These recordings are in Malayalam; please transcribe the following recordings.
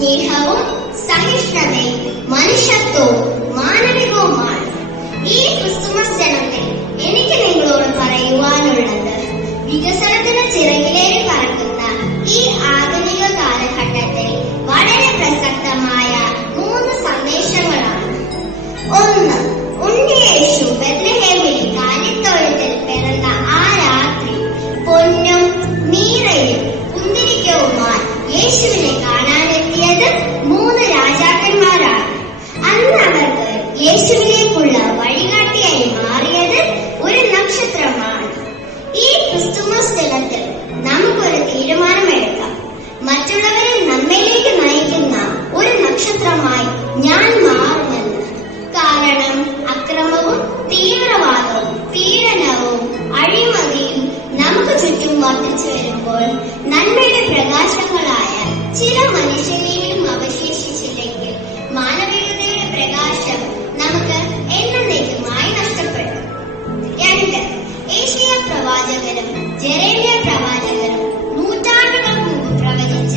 സ്നേഹവും സഹിഷ്ണുതയും മനുഷ്യത്വവും മാനവികവുമാണ്. ഈ ക്രിസ്തുമസ് ദിനത്തിൽ എനിക്ക് നിങ്ങളോട് പറയുവാനുള്ളത്, വികസനത്തിന് ചിറകിലേറി പറക്കുന്ന ഈ ആധുനിക കാലഘട്ടത്തിൽ വളരെ പ്രസക്തമായ 3 സന്ദേശങ്ങളാണ്. 1. ഉണ്ണിയേശു ബെത്ലഹേമിൽ കാലിത്തൊഴുത്തിൽ പിറന്ന ആ രാത്രി പൊന്നും മീറയും കുന്തിരിക്കവുമായി യേശുവിനെ കാണാനെത്തിയത് 3 രാജാക്കന്മാരാണ്. അന്ന് അവർക്ക് യേശുവിലേക്കുള്ള വഴികാട്ടിയായി മാറിയത് ഒരു നക്ഷത്രമാണ്. ഈ ക്രിസ്തുമസ് ദിനത്തിൽ നമുക്കൊരു തീരുമാനമെടുക്കാം. മറ്റുള്ളവരെ നമ്മയിലേക്ക് നയിക്കുന്ന ഒരു നക്ഷത്രമായി ഞാൻ മാറുമെന്ന്. കാരണം അക്രമവും തീവ്രവാദവും പീഡനവും അഴിമതിയും നമുക്ക് ചുറ്റും വർദ്ധിച്ചു വരുമ്പോൾ നന്മയുടെ പ്രകാശങ്ങളായ ചില മനുഷ്യരെയും അവശേഷിച്ചില്ലെങ്കിൽ മാനവികതയുടെ പ്രകാശം നമുക്ക് എന്നേക്കുമായി നഷ്ടപ്പെടും. 2. ഏശയ്യാ പ്രവാചകനും ജെറമ്യാ പ്രവാചകനും നൂറ്റാണ്ടുകൾക്ക് മുമ്പ് പ്രവചിച്ച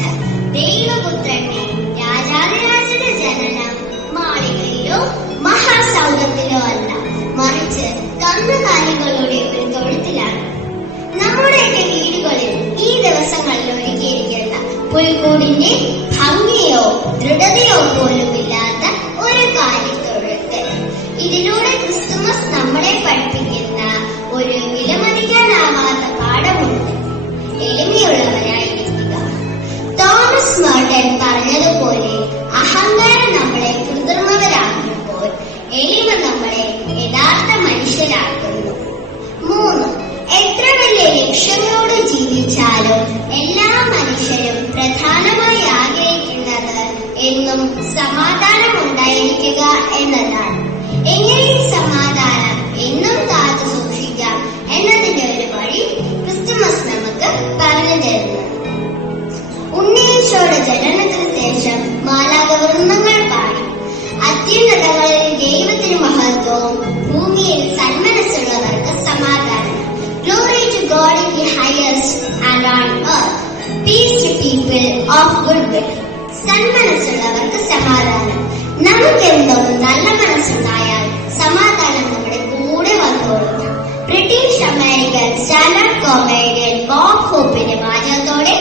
ദൈവപുത്രന്റെ രാജാതിരാജന്റെ ജനനം മാളികയിലോ മഹാസൗധത്തിലോ അല്ല, മറിച്ച് കന്നുകാലികളുടെ ഒരു തൊഴുത്തിലാണ്. നമ്മുടെയൊക്കെ വീടുകളിൽ ഈ ദിവസങ്ങളിൽ ഒരുക്കിയിരിക്കുന്ന പുൽക്കൂടിന്റെ ഭംഗിയോ ദൃഢതയോ പോലും ഇല്ലാത്ത ഒരു കാലിത്തൊഴുത്ത്. ഇതിലൂടെ ക്രിസ്തുമസ് നമ്മളെ പഠിപ്പിക്കുന്ന ഒരു വിലമതിക്കാനാവാത്ത പാഠമുണ്ട്: എളിമയുള്ളവരായിരിക്കുക. തോമസ് മേർട്ടൺ പറഞ്ഞതുപോലെ, അഹങ്കാരം നമ്മളെ കൃത്രിമരാക്കുമ്പോൾ എളിമ നമ്മളെ യഥാർത്ഥ മനുഷ്യരാക്കുന്നു. 3. എത്ര വലിയ ലക്ഷ്യങ്ങളോട് ജീവിച്ചാലും എല്ലാ മനുഷ്യരും പ്രധാനമായി ആഗ്രഹിക്കുന്നത് എന്നും സമാധാനം ഉണ്ടായിരിക്കുക എന്നതാണ്. എങ്ങനെ ഈ സമാധാനം എന്നും കാത്തു സൂക്ഷിക്കാം എന്നതിന്റെ ഒരു വഴി ക്രിസ്തുമസ് നമുക്ക് പറഞ്ഞു തരുന്നു. ഉണ്ണിയേശുവിന്റെ ജനനത്തിന് ശേഷം മാലാഖവൃന്ദങ്ങൾ പാടി, അത്യുന്നതങ്ങളിൽ ദൈവത്തിന് മഹത്വവും ഭൂമിയിൽ സന്മനസ്സുള്ളവർക്ക് സമാധാനം. Glory to God in the highest and on earth peace to people of good will. സന്മനസ്സുള്ളവർക്ക് സമാധാനം. നമുക്കെന്തും നല്ല മനസ്സുണ്ടായാൽ സമാധാനം നമ്മുടെ കൂടെ വന്നോളും. British American standup comedian Bob ഹോപ്പിന്റെ വാചകത്തോടെ